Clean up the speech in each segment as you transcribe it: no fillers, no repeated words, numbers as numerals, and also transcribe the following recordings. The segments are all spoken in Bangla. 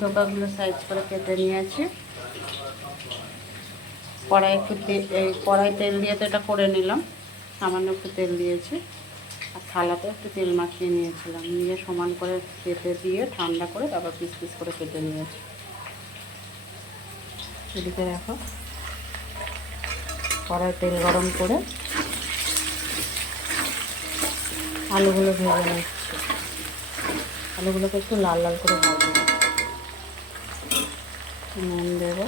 ধোকাগুলো সাইজ করে কেটে নিয়েছি। কড়াই তেল দিয়ে তো এটা করে নিলাম, সামান্য একটু তেল দিয়েছি। আর থালাতে একটু তেল মাখিয়ে নিয়েছিলাম, নিয়ে সমান করে কেটে দিয়ে ঠান্ডা করে তারপর পিস পিস করে কেটে নিয়েছি। এদিকে দেখো কড়াই তেল গরম করে আলুগুলো ভেজে নিচ্ছি। আলুগুলোকে একটু লাল লাল করে ভাজবো। নুন দেবো,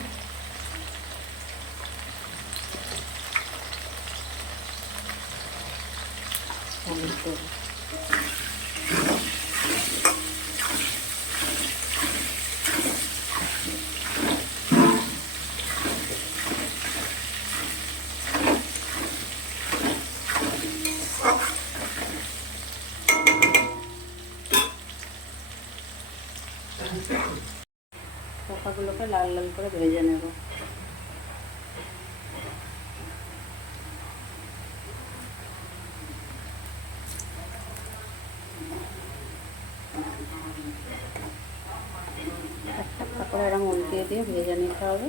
হলুদ দেবো। পোকাগুলোকে লাল লাল করে ভেজে নেব। একটা করে এরকম উল্টিয়ে দিয়ে ভেজে নিতে হবে।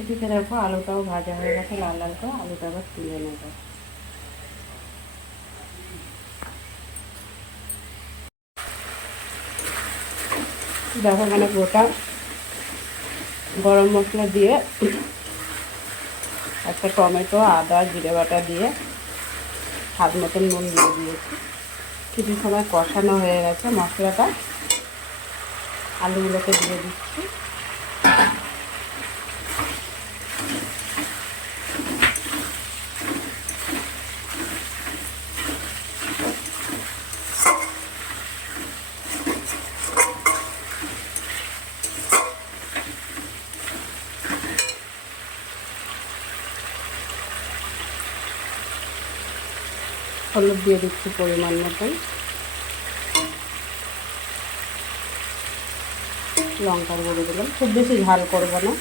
এদিকে দেখো আলুটাও ভাজা হয়ে গেছে লাল লাল করে, আলুটা আবার তুলে নেব। দেখো মানে গোটা গরম মশলা দিয়ে একটা টমেটো, আদা, জিরে বাটা দিয়ে স্বাদ মতন নুন দিয়ে দিয়েছি। কিছু সময় কষানো হয়ে গেছে মশলাটা, আলুগুলোকে দিয়ে দিচ্ছি। হলুদ দিয়ে দিচ্ছি পরিমাণ মতন, লঙ্কার গুঁড়ো দিলাম। খুব বেশি ঝাল করবো না।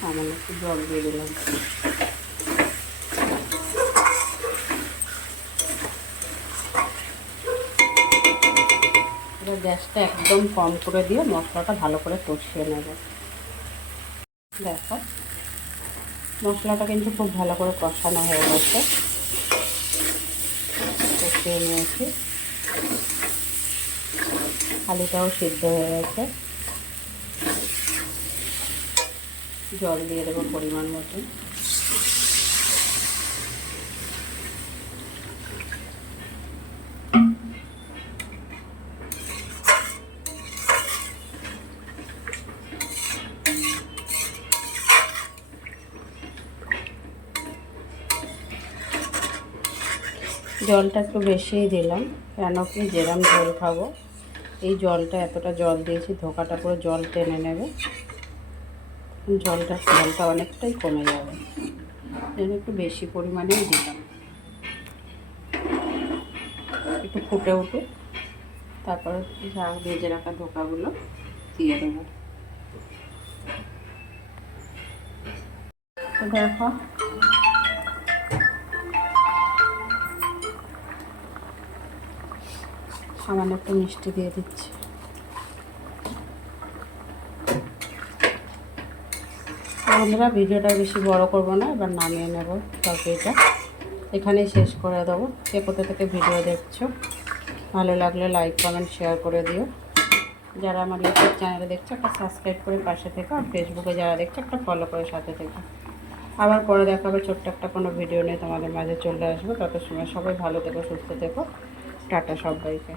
সামান্য একটু জল দিয়ে দিলাম। এবার গ্যাসটা একদম কম করে দিয়ে মশলাটা ভালো করে কষিয়ে নেব। দেখো মশলাটা কিন্তু খুব ভালো করে কষানো হয়ে গেছে, কষিয়ে নিয়েছি। আলুটাও সিদ্ধ হয়ে গেছে। জল দিয়ে দেবো পরিমাণ মতন। জলটা একটু বেশিই দিলাম, কেন কি যেরম ঝোল খাবো এই জলটা, এতটা জল দিয়েছি ধোকাটা পুরো জল টেনে নেবে, জলটা অনেকটাই কমে যাবে। একটু বেশি পরিমাণেই দিলাম। একটু ফুটে উঠুক, তারপরে ভেজে রাখা ধোকাগুলো দিয়ে দেবো। তো দেখো সামান্য একটু মিষ্টি দিয়ে দিচ্ছি। আমরা ভিডিওটা বেশি বড় করব না, এবার নামিয়ে নেব তরকারিটা, এখানেই শেষ করে দেবো। কে কোথা থেকে ভিডিও দেখছো, ভালো লাগলে লাইক কমেন্ট শেয়ার করে দিও। যারা আমার ইউটিউব চ্যানেলে দেখছো একটা সাবস্ক্রাইব করে পাশে থেকে, আর ফেসবুকে যারা দেখছো একটা ফলো করে সাথে থেকে। আবার পরে দেখা হবে ছোট্ট একটা কোনো ভিডিও নিয়ে তোমাদের মাঝে চলে আসবো। তত সময় সবাই ভালো থেকো, সুস্থ থেকো। টাটা সবাইকে।